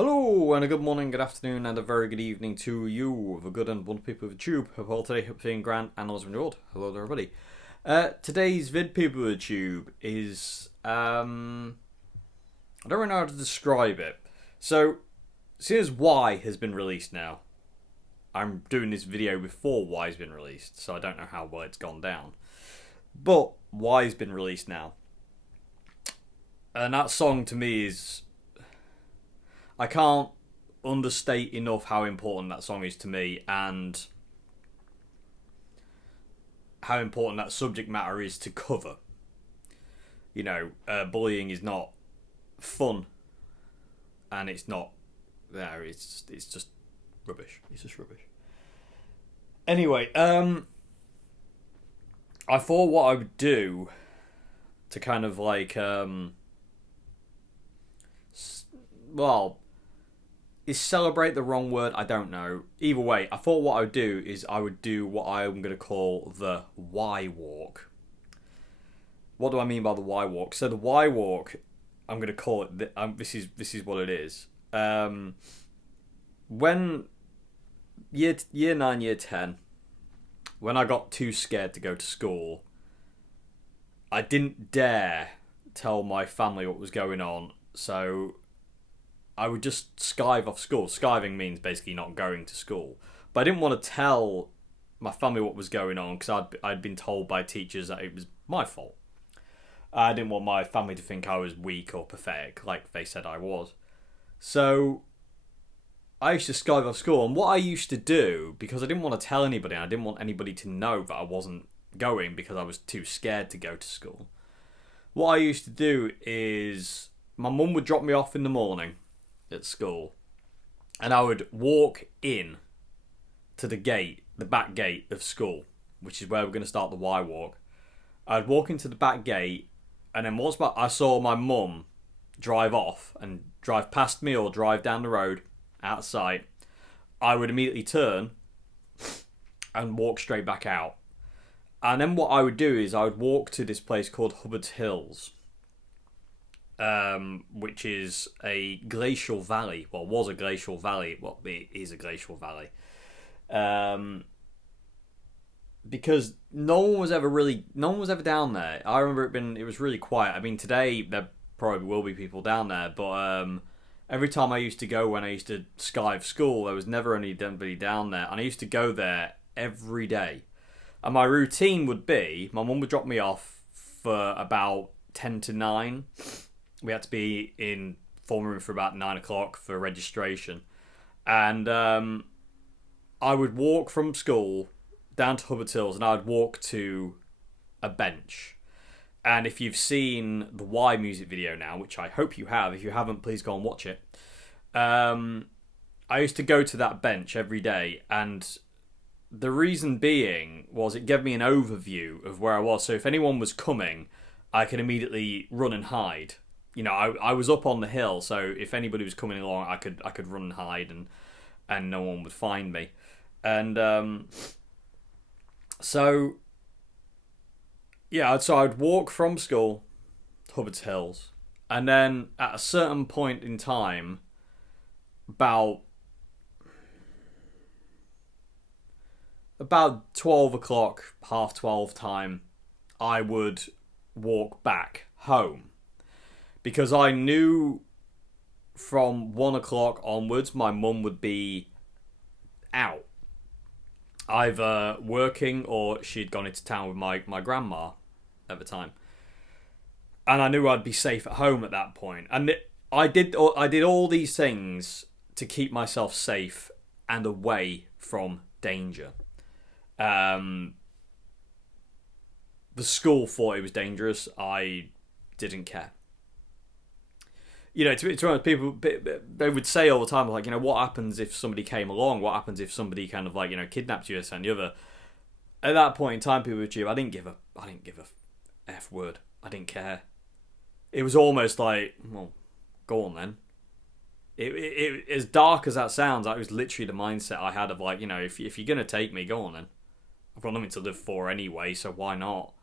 Hello, and a good morning, good afternoon, and a very good evening to you, the good and wonderful people of the tube. Hope all today, hope feeling grand and always enjoyed. Hello there, everybody. Today's vid people of the tube is I don't really know how to describe it. So, seeing as Y has been released now, I'm doing this video before Y's been released, so I don't know how well it's gone down. But Y's been released now, and that song to me is I can't understate enough how important that song is to me and how important that subject matter is to cover. Bullying is not fun, and it's not there. It's just rubbish. It's just rubbish. Anyway, I thought what I would do to kind of well, is celebrate the wrong word? I don't know. Either way, I thought what I would do is I would do what I'm going to call the Y walk. What do I mean by the Y walk? So the Y walk, I'm going to call it. This is what it is. When year 9, year 10, when I got too scared to go to school, I didn't dare tell my family what was going on. So I would just skive off school. Skiving means basically not going to school. But I didn't want to tell my family what was going on because I'd been told by teachers that it was my fault. I didn't want my family to think I was weak or pathetic like they said I was. So I used to skive off school. And what I used to do, because I didn't want to tell anybody and I didn't want anybody to know that I wasn't going because I was too scared to go to school, what I used to do is my mum would drop me off in the morning at school, and I would walk in to the back gate of school, which is where we're going to start the Y walk. I'd walk into the back gate, and then once I saw my mum drive off and drive past me or drive down the road outside, I would immediately turn and walk straight back out. And then what I would do is I would walk to this place called Hubbard's Hills, which is a glacial valley. Well, was a glacial valley. Well, it is a glacial valley. Because no one was ever down there. I remember it was really quiet. I mean, today there probably will be people down there, but every time I used to go when I used to skive school, there was never anybody down there, and I used to go there every day. And my routine would be, my mum would drop me off for about 10 to 9. We had to be in form room for about 9 o'clock for registration. And I would walk from school down to Hubbard Hills and I would walk to a bench. And if you've seen the Y music video now, which I hope you have, if you haven't, please go and watch it. I used to go to that bench every day, and the reason being was it gave me an overview of where I was. So if anyone was coming, I could immediately run and hide. I was up on the hill, so if anybody was coming along, I could run and hide, and no one would find me. And so I'd walk from school to Hubbard's Hills, and then at a certain point in time, about 12 o'clock, half 12 time, I would walk back home. Because I knew from 1 o'clock onwards, my mum would be out. Either working or she'd gone into town with my grandma at the time. And I knew I'd be safe at home at that point. And I did all these things to keep myself safe and away from danger. The school thought it was dangerous. I didn't care. To be honest, people, they would say all the time, like, what happens if somebody came along? What happens if somebody kind of kidnapped you, this and the other? At that point in time, people would you, I didn't give a F word. I didn't care. It was almost like, well, go on then. It as dark as that sounds, that was literally the mindset I had of if you're gonna take me, go on then. I've got nothing to live for anyway, so why not?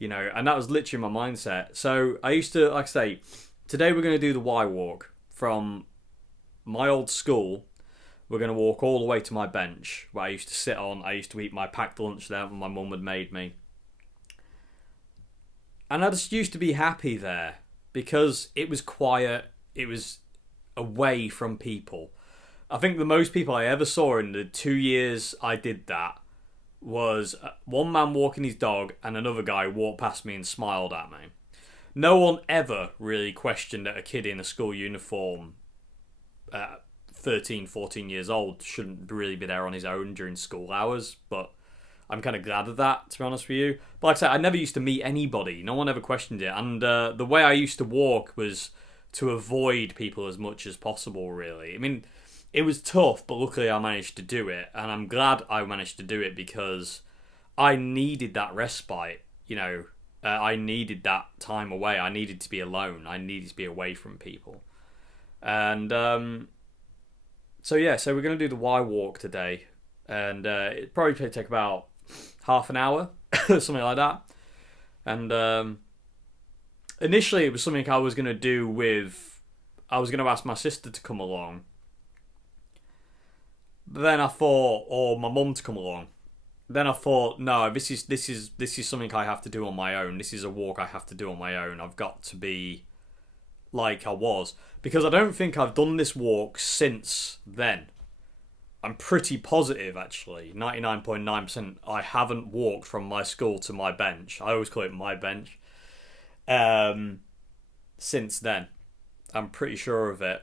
And that was literally my mindset. So I used to, like I say, today we're going to do the Y walk from my old school, we're going to walk all the way to my bench where I used to sit on. I used to eat my packed lunch there that my mum had made me. And I just used to be happy there because it was quiet. It was away from people. I think the most people I ever saw in the 2 years I did that was one man walking his dog and another guy walked past me and smiled at me. No one ever really questioned that a kid in a school uniform, 13, 14 years old, shouldn't really be there on his own during school hours, but I'm kind of glad of that, to be honest with you. But like I said, I never used to meet anybody. No one ever questioned it. And the way I used to walk was to avoid people as much as possible, really. I mean, it was tough, but luckily I managed to do it. And I'm glad I managed to do it because I needed that respite, you know. I needed that time away. I needed to be alone. I needed to be away from people. And so we're going to do the Y walk today. And it'd probably take about half an hour, something like that. And initially it was something I was going to do with... I was going to ask my sister to come along. But then I thought, or my mum to come along. Then I thought, no, this is something I have to do on my own. This is a walk I have to do on my own. I've got to be like I was. Because I don't think I've done this walk since then. I'm pretty positive, actually. 99.9% I haven't walked from my school to my bench. I always call it my bench. Since then. I'm pretty sure of it.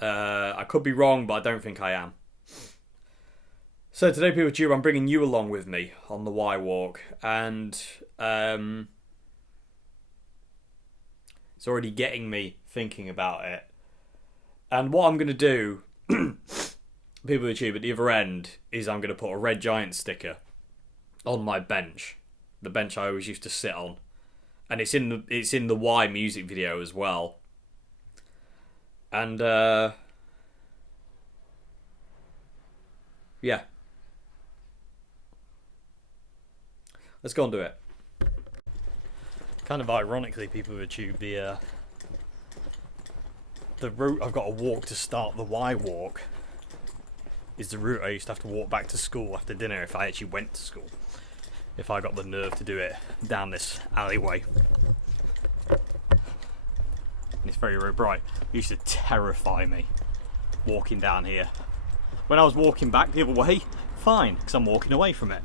I could be wrong, but I don't think I am. So today, PeopleTube, I'm bringing you along with me on the Y walk, and it's already getting me thinking about it. And what I'm going to do, PeopleTube, at the other end, is I'm going to put a Red Giant sticker on my bench, the bench I always used to sit on, and it's in the Y music video as well. And yeah. Let's go and do it. Kind of ironically, people with YouTube, the route I've got to walk to start the Y walk is the route I used to have to walk back to school after dinner if I actually went to school. If I got the nerve to do it down this alleyway. And it's very, very bright. It used to terrify me walking down here. When I was walking back the other way, fine, because I'm walking away from it.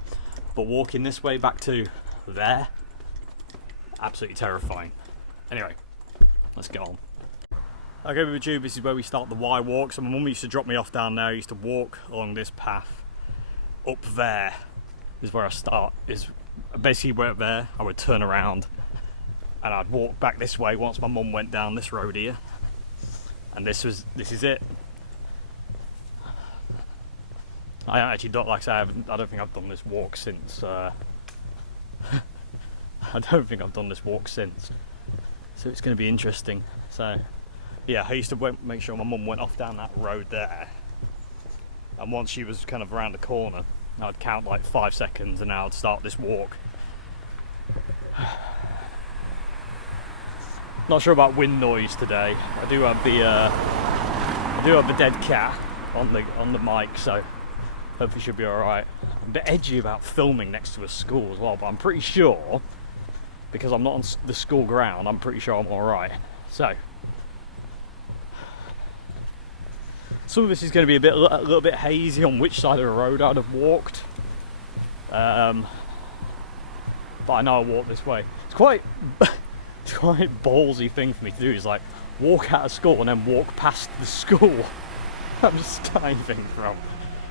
But walking this way back to there, absolutely terrifying. Anyway, let's get on. Okay, YouTube, this is where we start the Y walk. So my mum used to drop me off down there. I used to walk along this path. Up there is where I start. Is basically where there I would turn around and I'd walk back this way once my mum went down this road here. And this is it. I actually don't, like I say, I don't think I've done this walk since, I don't think I've done this walk since, so it's going to be interesting. So, yeah, I used to make sure my mum went off down that road there, and once she was kind of around the corner, I'd count like 5 seconds and I'd start this walk. Not sure about wind noise today. I do have the dead cat on the mic, so hopefully should be alright. I'm a bit edgy about filming next to a school as well, but I'm pretty sure, because I'm not on the school ground, I'm pretty sure I'm alright. So, some of this is going to be a little bit hazy on which side of the road I'd have walked. But I know I walk this way. It's quite ballsy thing for me to do, is like walk out of school and then walk past the school I'm just diving from.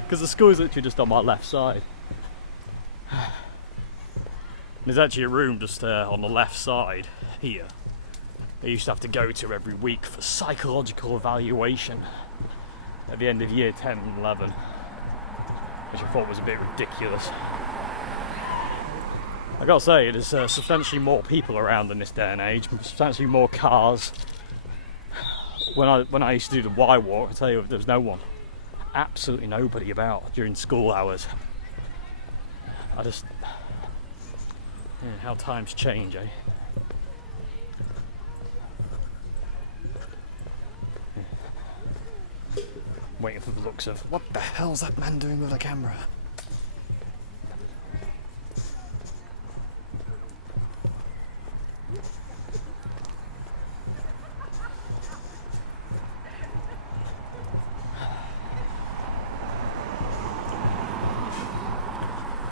Because the school is literally just on my left side. There's actually a room just on the left side here I used to have to go to every week for psychological evaluation at the end of year 10 and 11, which I thought was a bit ridiculous. I gotta say, there's substantially more people around in this day and age, substantially more cars. When I used to do the Y walk, I tell you, there was no one. Absolutely nobody about during school hours. How times change, eh? waiting for the looks of, what the hell's that man doing with a camera?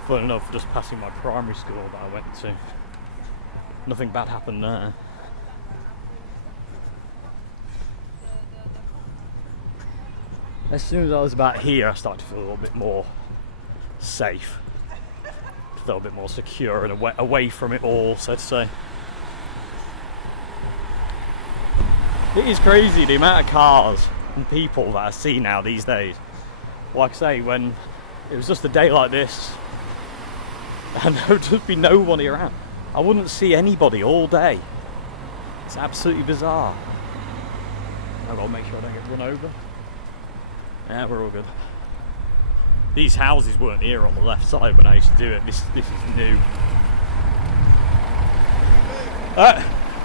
Fun enough, just passing my primary school that I went to. Nothing bad happened there. As soon as I was about here, I started to feel a little bit more safe. A little bit more secure and away from it all, so to say. It is crazy the amount of cars and people that I see now these days. Like I say, when it was just a day like this, and there would just be nobody around. I wouldn't see anybody all day. It's absolutely bizarre. I've got to make sure I don't get run over. Yeah, we're all good. These houses weren't here on the left side when I used to do it. This is new.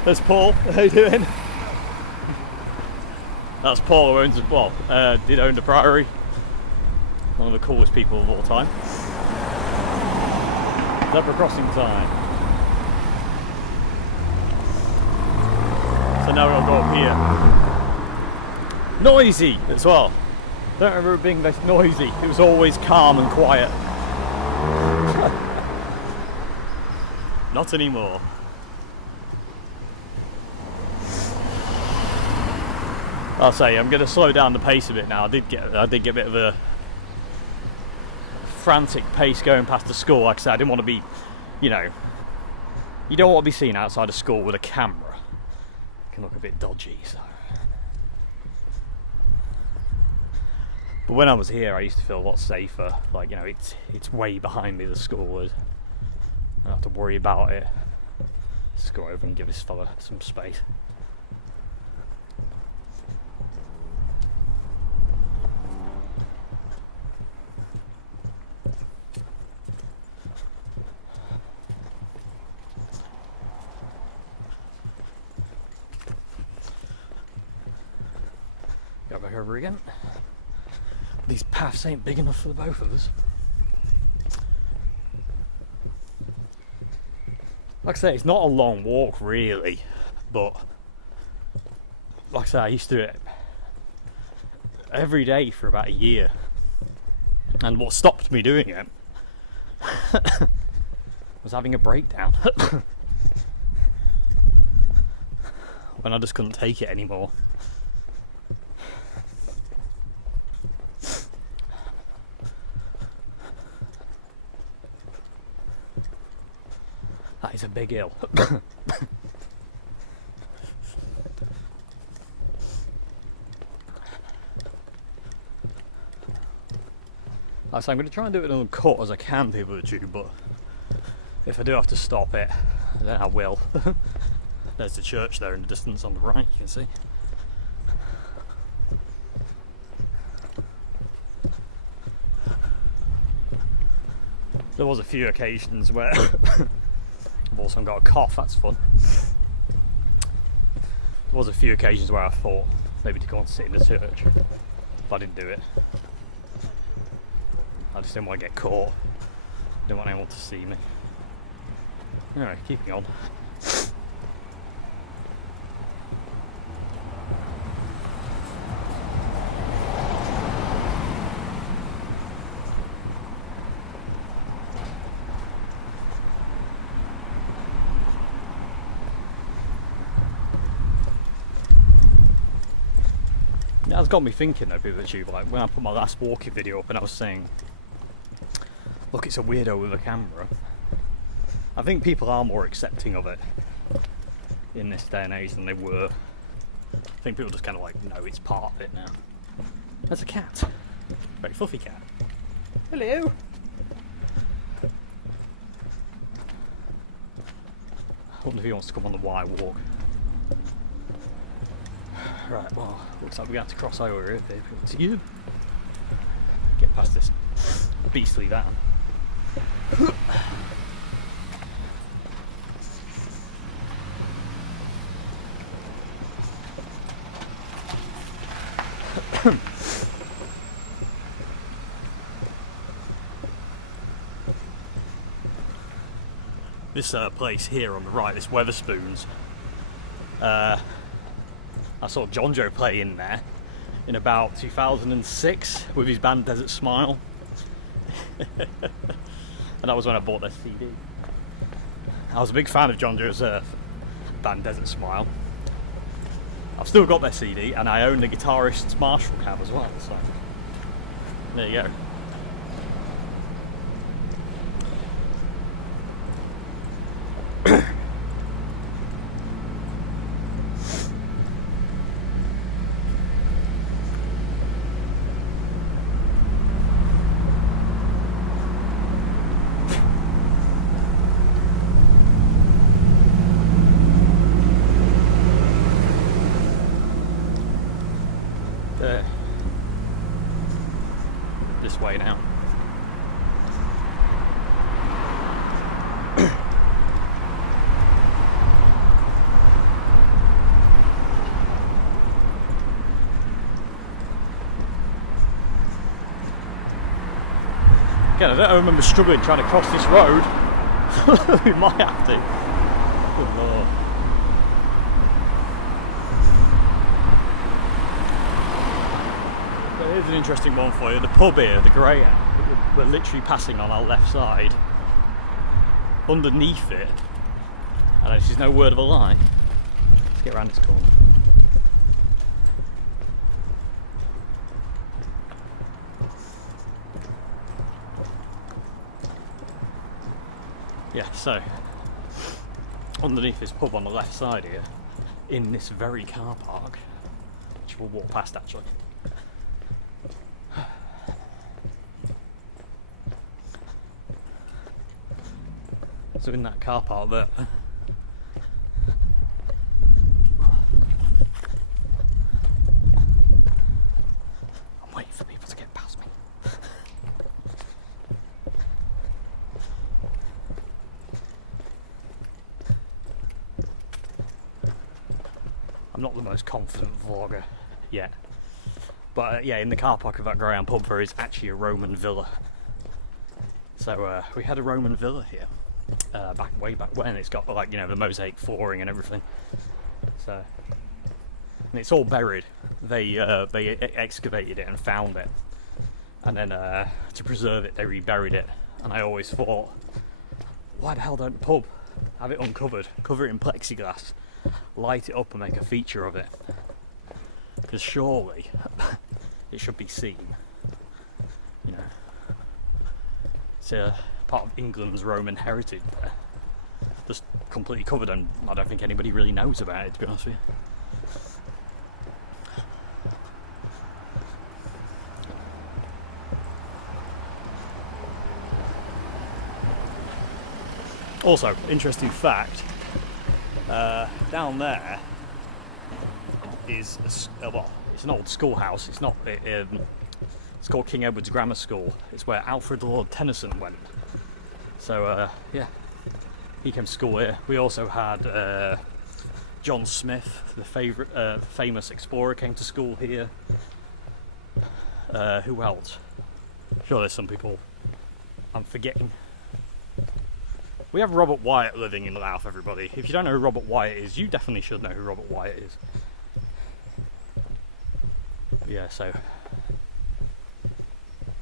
There's Paul. How you doing? That's Paul, who owns did own the Priory. One of the coolest people of all time. Zebra crossing time. So now we'll go up here. Noisy as well. Don't remember it being this noisy. It was always calm and quiet. Not anymore. I'll say I'm going to slow down the pace a bit now. I did get a bit of a frantic pace going past the school. Like I said, I didn't want to be, you don't want to be seen outside of school with a camera. It can look a bit dodgy. So. But when I was here, I used to feel a lot safer. Like, it's way behind me, the school is. I don't have to worry about it. Just go over and give this fella some space. Go back over again. These paths ain't big enough for the both of us. Like I say, it's not a long walk really, but like I say, I used to do it every day for about a year. And what stopped me doing it was having a breakdown. When I just couldn't take it anymore. That is a big hill. So I'm going to try and do it on cut as I can through the tube, but if I do have to stop it, then I will. There's the church there in the distance on the right, you can see. There was a few occasions where I've also got a cough, that's fun. There was a few occasions where I thought maybe to go and sit in the church, but I didn't do it. I just didn't want to get caught. Didn't want anyone to see me. Anyway, keeping on. That's got me thinking though, people at tube, like when I put my last walking video up and I was saying, look, it's a weirdo with a camera. I think people are more accepting of it in this day and age than they were. I think people just kind of like, no, it's part of it now. There's a cat. Very fluffy cat. Hello. I wonder if he wants to come on the Y walk. Right, well, looks like we're going to have to cross over here, baby. To you. Get past this beastly van. This place here on the right, this Weatherspoons, I saw John Joe play in there in about 2006 with his band Desert Smile. And that was when I bought their CD. I was a big fan of John Joe's band Desert Smile. I've still got their CD, and I own the guitarist's Marshall cab as well, so there you go. This way now. Again, I don't remember struggling trying to cross this road. We might have to. Good Lord. Here's an interesting one for you. The pub here, the Grey Hen, we're literally passing on our left side. Underneath it, and this is no word of a lie. Let's get around this corner. Yeah, so underneath this pub on the left side here, in this very car park, which we'll walk past actually. So in that car park there, I'm waiting for people to get past me. I'm not the most confident vlogger yet, but yeah, in the car park of that Grey Hen pub there is actually a Roman villa. So we had a Roman villa here. Way back when. It's got, like, you know, the mosaic flooring and everything. So, and it's all buried. They excavated it and found it, and then to preserve it, they reburied it. And I always thought, why the hell don't the pub have it uncovered, cover it in plexiglass, light it up and make a feature of it? Because surely it should be seen. You know, it's a part of England's Roman heritage there. Just completely covered, and I don't think anybody really knows about it, to be honest with you. Also, interesting fact, down there is well, it's an old schoolhouse. It's not. It's called King Edward's Grammar School. It's where Alfred Lord Tennyson went. So yeah, he came to school here. We also had John Smith, the famous explorer, came to school here. Who else? Sure, there's some people I'm forgetting. We have Robert Wyatt living in Louth, everybody. If you don't know who Robert Wyatt is, you definitely should know who Robert Wyatt is. But yeah, so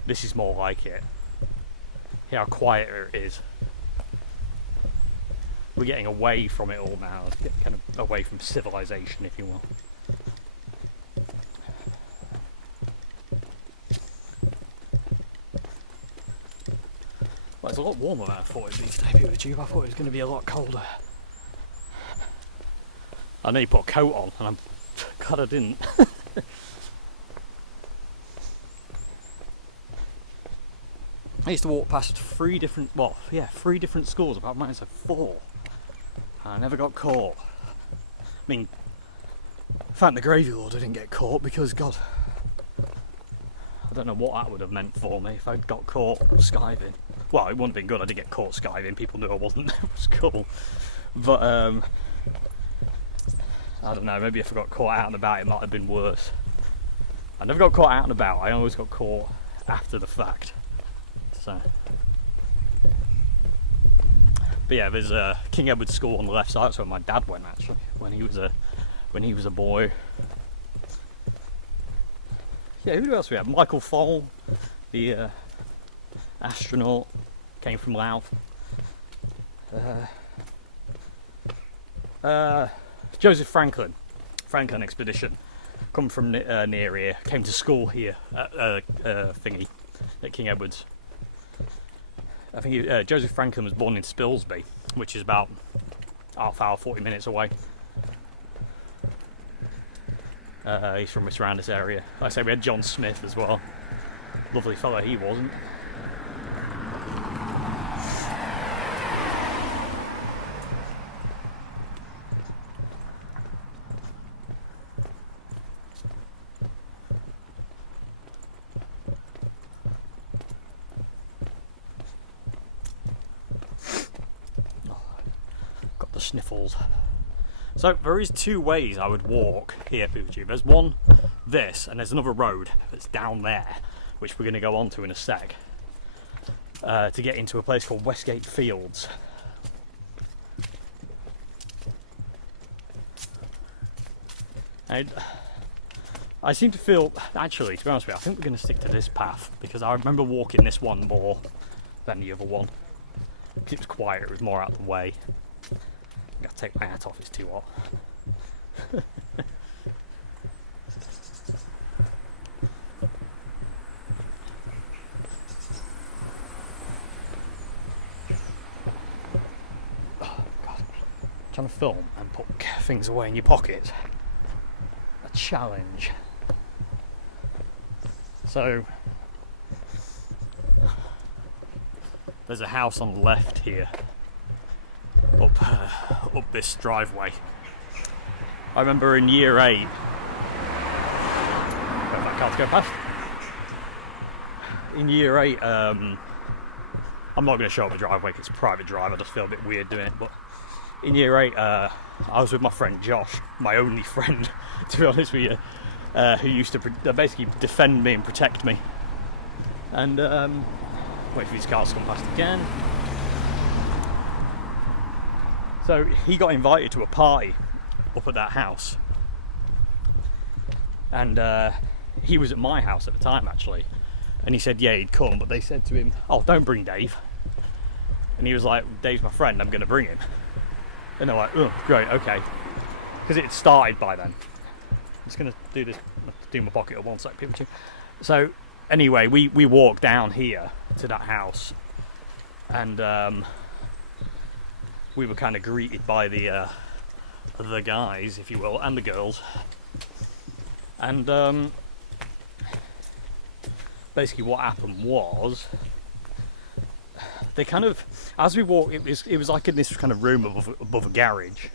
this is more like it. How quieter it is. We're getting away from it all now, kind of away from civilization, if you will. Well, it's a lot warmer than I thought it'd be today, people. I thought it was going to be a lot colder. I know you put a coat on, and I'm glad I didn't. I used to walk past three different schools, about mine said 4. And I never got caught. I mean, thank the Gravy Lord I didn't get caught, because God, I don't know what that would have meant for me if I'd got caught skiving. Well, it wouldn't have been good. I did get caught skiving. People knew I wasn't there. It was cool. But I don't know, maybe if I got caught out and about it might have been worse. I never got caught out and about. I always got caught after the fact. So But yeah, there's King Edward School on the left side. That's where my dad went actually when he was a boy. Yeah, who else we have? Michael Foale, the astronaut, came from Louth. Joseph Franklin expedition, come from near here, came to school here at King Edward's. I think Joseph Franklin was born in Spilsby, which is about half hour, 40 minutes away. He's from around this area. Like I say, we had John Smith as well. Lovely fella he wasn't. Got the sniffles. So there is two ways I would walk here, PeopleTube. There's one, this, and there's another road that's down there, which we're going to go on to in a sec, to get into a place called Westgate Fields. And I seem to feel, actually, to be honest with you, I think we're going to stick to this path, because I remember walking this one more than the other one. It was quieter, it was more out of the way. I gotta take my hat off, it's too hot. Oh God. Trying to film and put things away in your pocket. A challenge. So there's a house on the left here. Up this driveway. I remember in year 8. If I can't go past. In year 8, I'm not going to show up the driveway because it's a private drive. I just feel a bit weird doing it. But in year 8, I was with my friend Josh, my only friend, to be honest with you, who used to basically defend me and protect me. And wait for these cars to come past again. So he got invited to a party up at that house, and he was at my house at the time actually, and he said yeah he'd come, but they said to him, oh, don't bring Dave, and he was like, Dave's my friend, I'm going to bring him. And they're like, oh great, okay, because it had started by then. I'm just going to do this, do my pocket at one sec, people too. So anyway, we walked down here to that house, and we were kind of greeted by the guys, if you will, and the girls. And basically what happened was, they kind of, as we walked, it was like in this kind of room above a garage.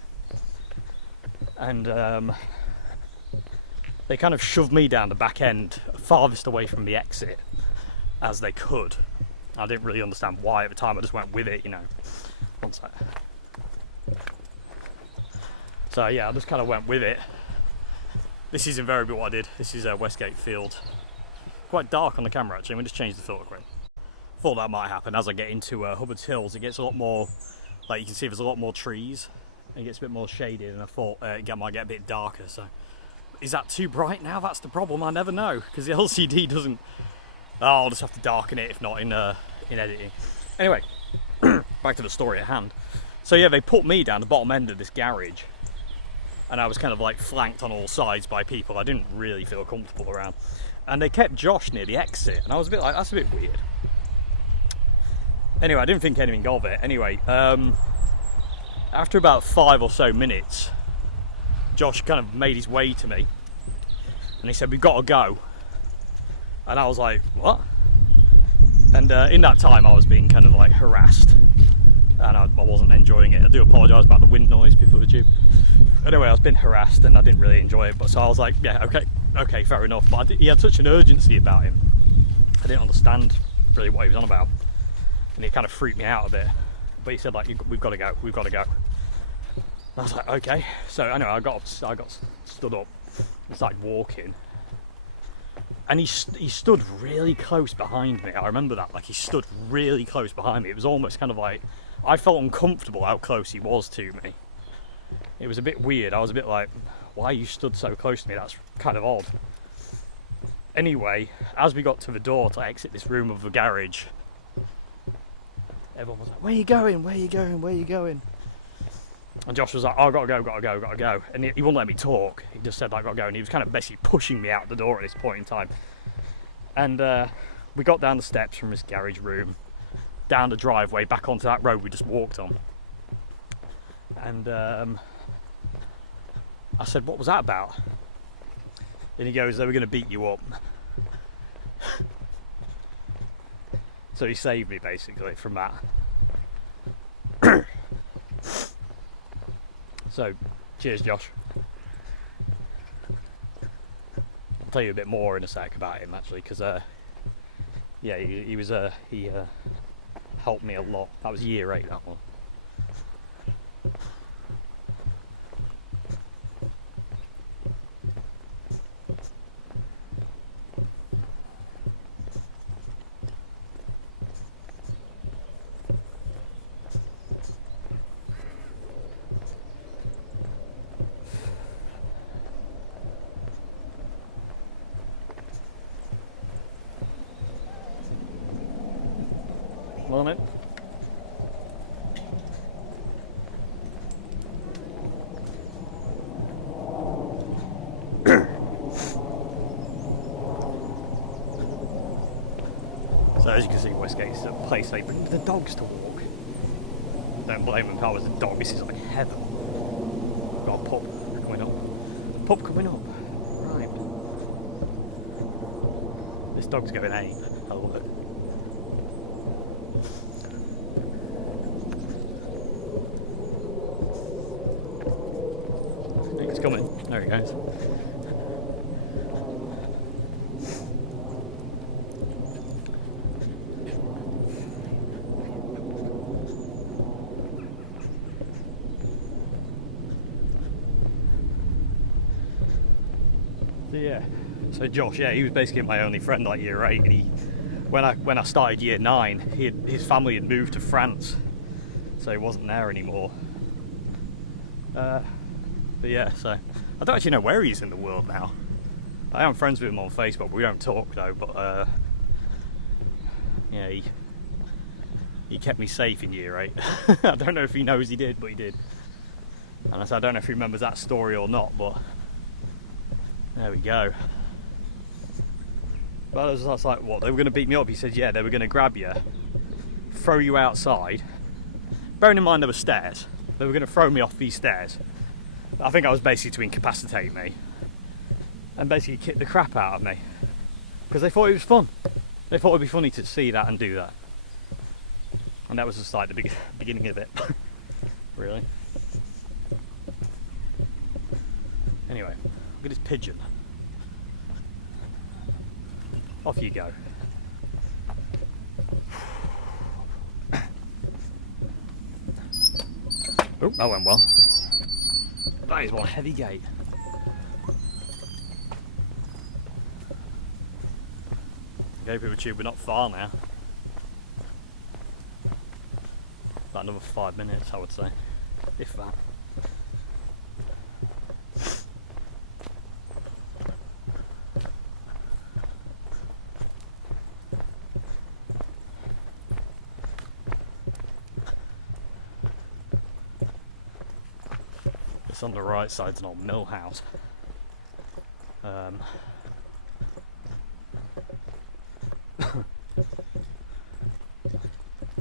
And they kind of shoved me down the back end, farthest away from the exit as they could. I didn't really understand why at the time, I just went with it, you know. One sec. So yeah, I just kind of went with it. This is invariably what I did. This is Westgate Field. Quite dark on the camera actually. Let me just change the filter quick. Thought that might happen as I get into Hubbard's Hills. It gets a lot more, like you can see, there's a lot more trees. It gets a bit more shaded, and I thought it might get a bit darker. So, is that too bright now? That's the problem. I never know because the LCD doesn't. Oh, I'll just have to darken it if not in editing. Anyway, back to the story at hand. So yeah, they put me down the bottom end of this garage, and I was kind of like flanked on all sides by people I didn't really feel comfortable around. And they kept Josh near the exit, and I was a bit like, that's a bit weird. Anyway, I didn't think anything of it. Anyway, after about 5 or so minutes, Josh kind of made his way to me, and he said, we've got to go. And I was like, what? And in that time, I was being kind of like harassed, and I wasn't enjoying it. I do apologise about the wind noise, people of the tube. Anyway, I was being harassed, and I didn't really enjoy it. But so I was like, yeah, okay, fair enough. But he had such an urgency about him. I didn't understand really what he was on about, and it kind of freaked me out a bit. But he said like, we've got to go. And I was like, okay. So anyway, I got stood up and started walking. And he stood really close behind me. I remember that, like he stood really close behind me. It was almost kind of like I felt uncomfortable how close he was to me. It was a bit weird. I was a bit like, why you stood so close to me? That's kind of odd. Anyway, as we got to the door to exit this room of the garage, everyone was like, where are you going? Where are you going? Where are you going? And Josh was like, oh, gotta go. And he wouldn't let me talk. He just said, like, gotta go. And he was kind of basically pushing me out the door at this point in time. And we got down the steps from this garage room, down the driveway, back onto that road we just walked on. And I said, what was that about? And he goes, they were going to beat you up. So he saved me, basically, from that. So, cheers, Josh. I'll tell you a bit more in a sec about him, actually, because, yeah, he was, he helped me a lot. That was year 8, that one. Morning. So as you can see, Westgate is a place they bring the dogs to walk. Don't blame them if I was a dog. This is like heaven. We've got a pub coming up. Pub coming up. Right. This dog's going ape. I love it. It's coming. There he goes. So Josh, yeah, he was basically my only friend like year 8, and when I started year 9, his family had moved to France, so he wasn't there anymore. But yeah, so I don't actually know where he is in the world now. I am friends with him on Facebook, but we don't talk though. But yeah, he kept me safe in year 8. I don't know if he knows he did, but he did. And I don't know if he remembers that story or not, but there we go. But I was like, what, they were going to beat me up? He said, yeah, they were going to grab you, throw you outside. Bearing in mind there were stairs. They were going to throw me off these stairs. I think I was basically to incapacitate me. And basically kick the crap out of me. Because they thought it was fun. They thought it would be funny to see that and do that. And that was just like the beginning of it. Really. Anyway, look at this pigeon. Off you go. Oh, that went well. That is one heavy gate. Okay, people tube, we're not far now. About another 5 minutes, I would say. If that. On the right side's an old mill house.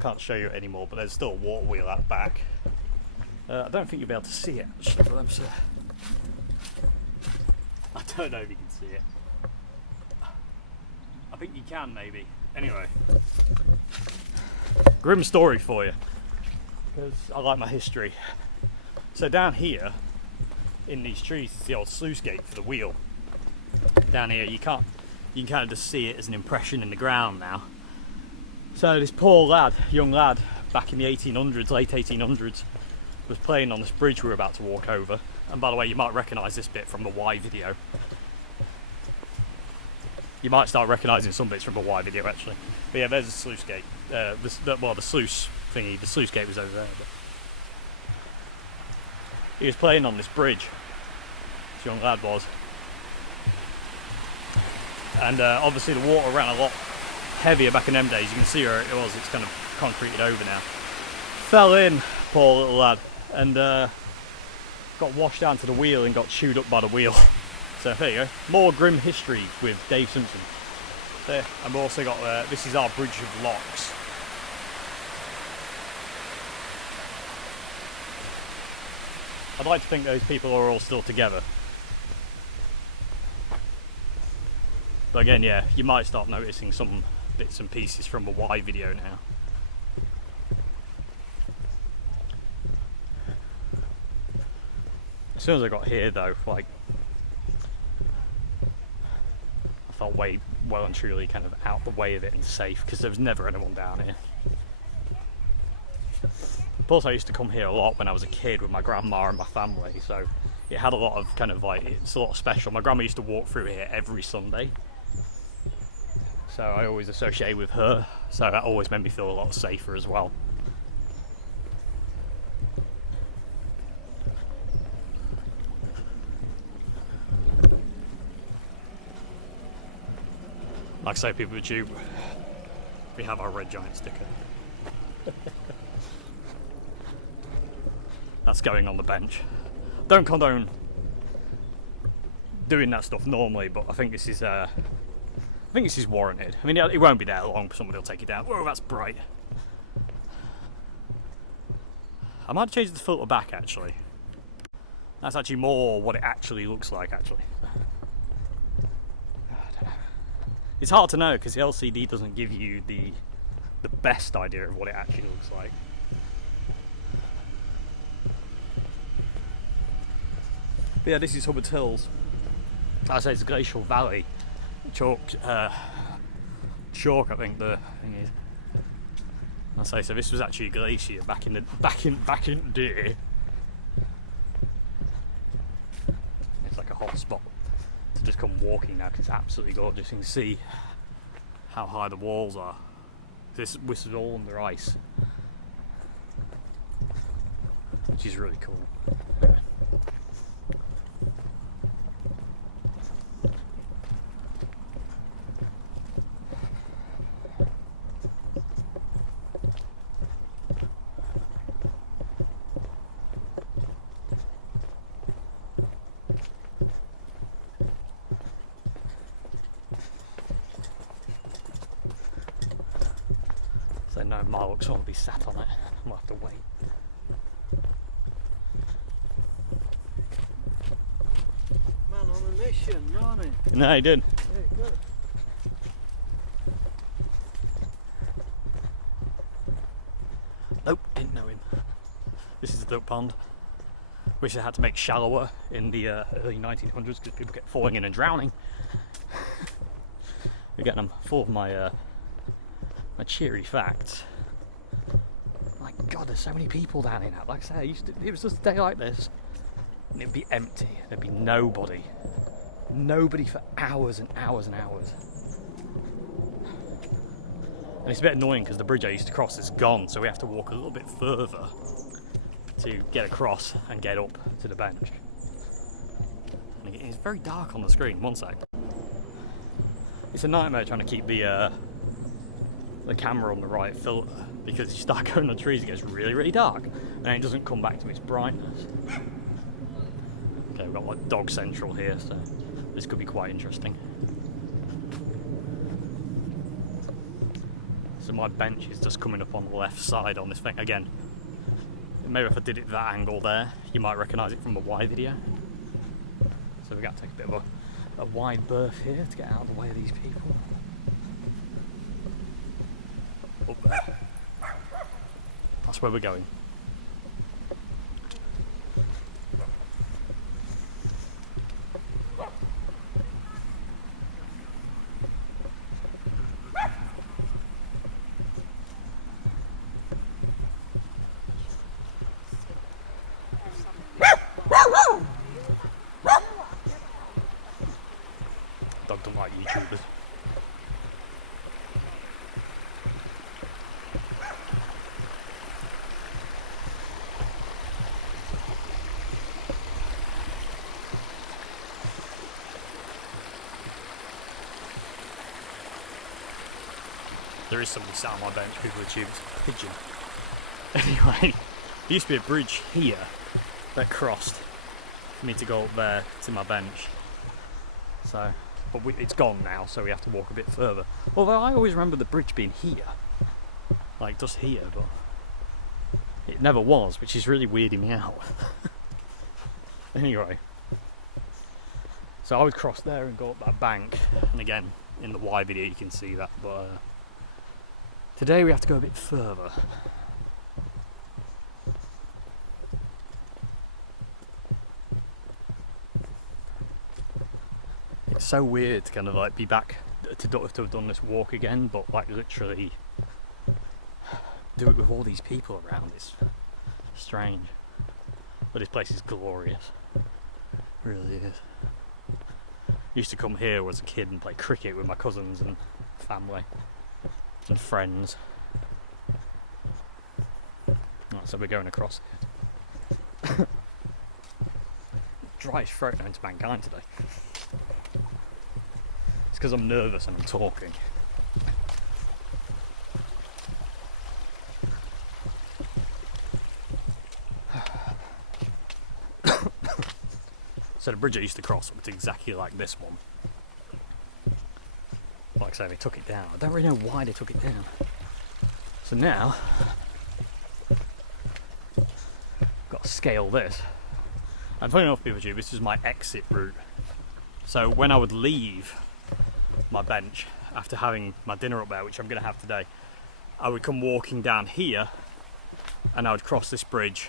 Can't show you it anymore, but there's still a water wheel out back. I don't think you'll be able to see it actually, but I don't know if you can see it. I think you can maybe. Anyway, grim story for you, because I like my history. So down here, in these trees, is the old sluice gate for the wheel. Down here, you can kind of just see it as an impression in the ground now. So this poor lad, young lad, back in the 1800s, late 1800s, was playing on this bridge we were about to walk over. And by the way, you might recognise this bit from the Y video. You might start recognising some bits from the Y video actually. But yeah, there's the sluice gate. The sluice thingy. The sluice gate was over there. But he was playing on this bridge. This young lad was. And obviously the water ran a lot heavier back in them days. You can see where it was. It's kind of concreted over now. Fell in, poor little lad, and got washed down to the wheel and got chewed up by the wheel. So there you go. More grim history with Dave Simpson. There, and we've also got this is our bridge of locks. I'd like to think those people are all still together. But again, yeah, you might start noticing some bits and pieces from the Y video now. As soon as I got here though, like, I felt well and truly kind of out the way of it and safe, because there was never anyone down here. Plus I used to come here a lot when I was a kid with my grandma and my family, so it had a lot of kind of like, it's a lot special. My grandma used to walk through here every Sunday, so I always associate with her, so that always made me feel a lot safer as well. Like I say, people with you, we have our Red Giant sticker. That's going on the bench. Don't condone doing that stuff normally, but I think this is warranted. I mean, it won't be there long, somebody will take it down. Whoa, that's bright. I might change the filter back actually. That's actually more what it actually looks like actually. It's hard to know because the LCD doesn't give you the best idea of what it actually looks like. But yeah, this is Hubbard Hills. I say it's a glacial valley. Chalk, I think the thing is. I say so. This was actually a glacier back in the day. It's like a hot spot to just come walking now because it's absolutely gorgeous. You can see how high the walls are. This is all under ice, which is really cool. So no, Marlocks won't be sat on it. We'll have to wait. Man on a mission, Ronnie. No, he did. Yeah, good. Nope, didn't know him. This is the duck pond, which they had to make shallower in the early 1900s because people kept falling in and drowning. Again, I'm full of my cheery facts. My God, there's so many people down here now. Like I say, it was just a day like this, and it'd be empty. There'd be nobody for hours and hours and hours. And it's a bit annoying because the bridge I used to cross is gone, so we have to walk a little bit further to get across and get up to the bench. And it's very dark on the screen. One sec. It's a nightmare trying to keep the camera on the right filter, because you start going on trees, it gets really, really dark, and it doesn't come back to its brightness. Okay, we've got like Dog Central here, so this could be quite interesting. So my bench is just coming up on the left side on this thing. Again, maybe if I did it that angle there, you might recognise it from the Y video. So we've got to take a bit of a wide berth here to get out of the way of these people. Up there. That's where we're going. Dog don't like YouTubers. There is somebody sat on my bench, people are tubes. Pigeon. Anyway, there used to be a bridge here that crossed for me to go up there to my bench. So, but it's gone now, so we have to walk a bit further. Although I always remember the bridge being here. Like just here, but it never was, which is really weirding me out. Anyway, so I would cross there and go up that bank, and again in the Y video you can see that, but today we have to go a bit further. It's so weird to kind of like be back to have done this walk again, but like literally do it with all these people around. It's strange, but this place is glorious. It really is. Used to come here as a kid and play cricket with my cousins and family and friends. Right, so we're going across here. Driest throat known to mankind today. It's because I'm nervous and I'm talking. So the bridge I used to cross looked exactly like this one. Like I say, they took it down. I don't really know why they took it down. So now, got to scale this. And funny enough, people, this is my exit route. So when I would leave my bench after having my dinner up there, which I'm going to have today, I would come walking down here and I would cross this bridge,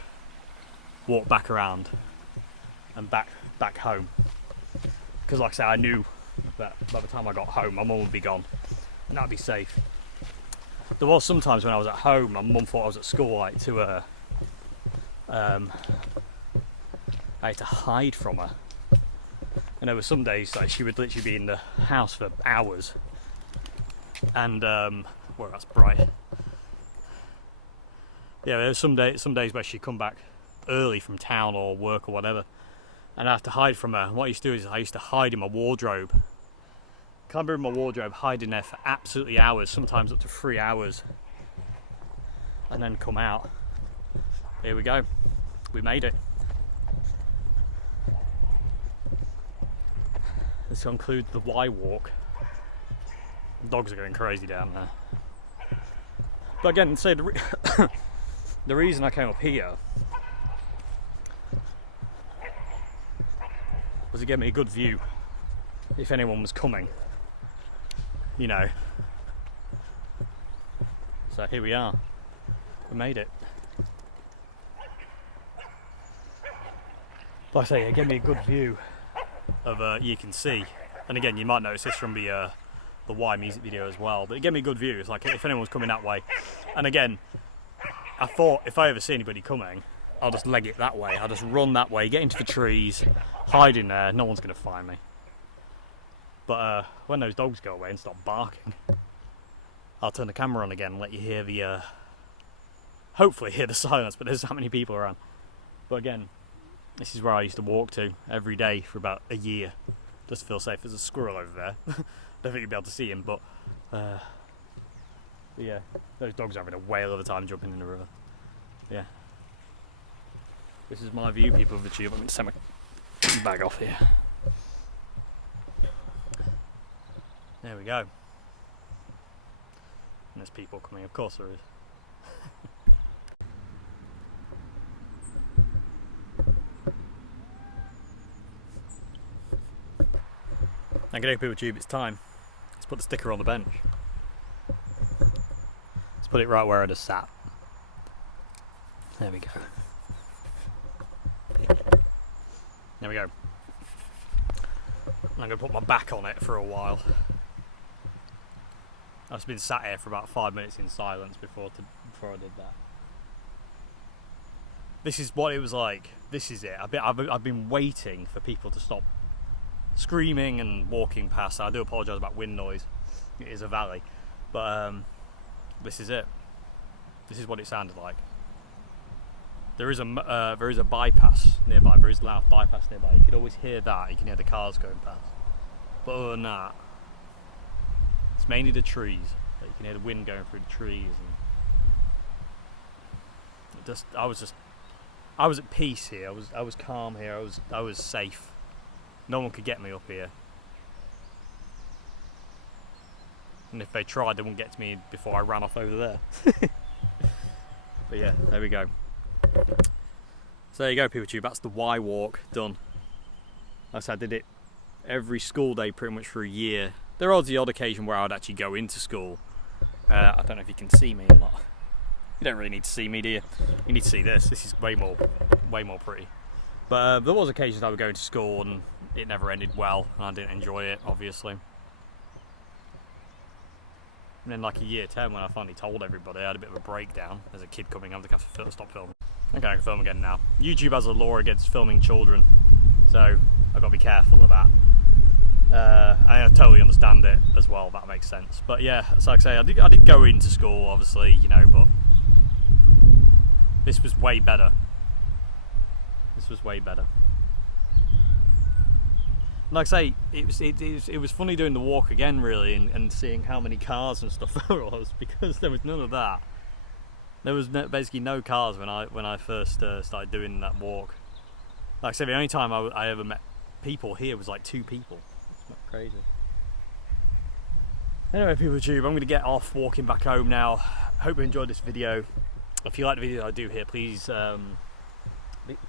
walk back around and back home, because like I say, I knew that by the time I got home my mum would be gone and that'd be safe. There was sometimes when I was at home my mum thought I was at school, like to I had to hide from her, and there were some days like she would literally be in the house for hours, and well, that's bright. Yeah, there was some days where she'd come back early from town or work or whatever, and I have to hide from her. And what I used to do is I used to hide in my wardrobe. Climb in my wardrobe, hide in there for absolutely hours, sometimes up to 3 hours, and then come out. Here we go. We made it. This concludes the Y walk. The dogs are going crazy down there. But again, so the reason I came up here was to get me a good view if anyone was coming, you know. So here we are. We made it. Like I say, it gave me a good view of you can see, and again you might notice this from the Y music video as well, but it gave me a good view. It's like if anyone's coming that way, and again I thought if I ever see anybody coming, I'll just leg it that way. I'll just run that way, get into the trees, hide in there, no one's going to find me. But when those dogs go away and stop barking, I'll turn the camera on again and let you hear the hopefully hear the silence, but there's that many people around. But again, this is where I used to walk to every day for about a year, just to feel safe. There's a squirrel over there. Don't think you'll be able to see him, but yeah, those dogs are having a whale of a time jumping in the river. Yeah. This is my view, people of the tube. I'm going to send my bag off here. There we go. And there's people coming, of course there is. And good day, people of the tube, it's time. Let's put the sticker on the bench. Let's put it right where I just sat. There we go. There we go. I'm going to put my back on it for a while. I've just been sat here for about 5 minutes in silence before I did that. This is what it was like. This is it. I've been waiting for people to stop screaming and walking past. I do apologise about wind noise. It is a valley, but this is it. This is what it sounded like. There is a bypass nearby. There is a Louth bypass nearby. You could always hear that. You can hear the cars going past. But other than that, it's mainly the trees that you You can hear the wind going through the trees, and I was at peace here. I was calm here. I was safe. No one could get me up here. And if they tried, they wouldn't get to me before I ran off over there. But yeah, there we go. So there you go, PeopleTube. That's the Y walk done. Like I said, I did it every school day pretty much for a year. There was the odd occasion where I'd actually go into school. I don't know if you can see me or not. You don't really need to see me, do you? You need to see this. This is way more pretty. But there was occasions I would go into school and it never ended well, and I didn't enjoy it, obviously. And then like a year 10, when I finally told everybody, I had a bit of a breakdown as a kid coming home to have to stop filming. Okay, I can film again now. YouTube has a law against filming children, so I've got to be careful of that. I totally understand it as well, that makes sense. But yeah, so like I say, I did go into school, obviously, you know, but this was way better. This was way better. Like I say, it was funny doing the walk again, really, and seeing how many cars and stuff there was, because there was none of that. There was basically no cars when I first started doing that walk. Like I said, the only time I ever met people here was like 2 people. It's not crazy. Anyway, PeopleTube, I'm going to get off walking back home now. Hope you enjoyed this video. If you like the video I do here, please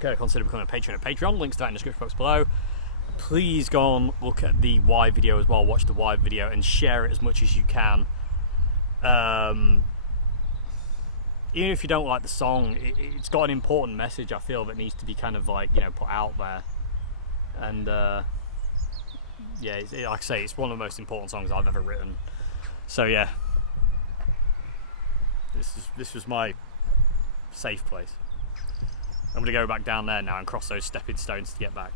consider becoming a patron at Patreon. Links to that in the description box below. Please go and look at the Y video as well. Watch the Y video and share it as much as you can. Even if you don't like the song, it's got an important message, I feel, that needs to be kind of like, you know, put out there. And yeah, like I say, it's one of the most important songs I've ever written. So yeah, this was my safe place. I'm gonna go back down there now and cross those stepping stones to get back.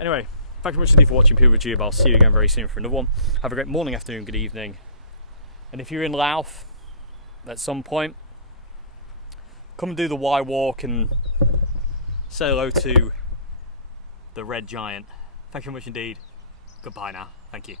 Anyway, thank you much indeed for watching PeopleTube. I'll see you again very soon for another one. Have a great morning, afternoon, good evening. And if you're in Louth at some point, come and do the Y walk and say hello to the red giant. Thank you very much indeed. Goodbye now. Thank you.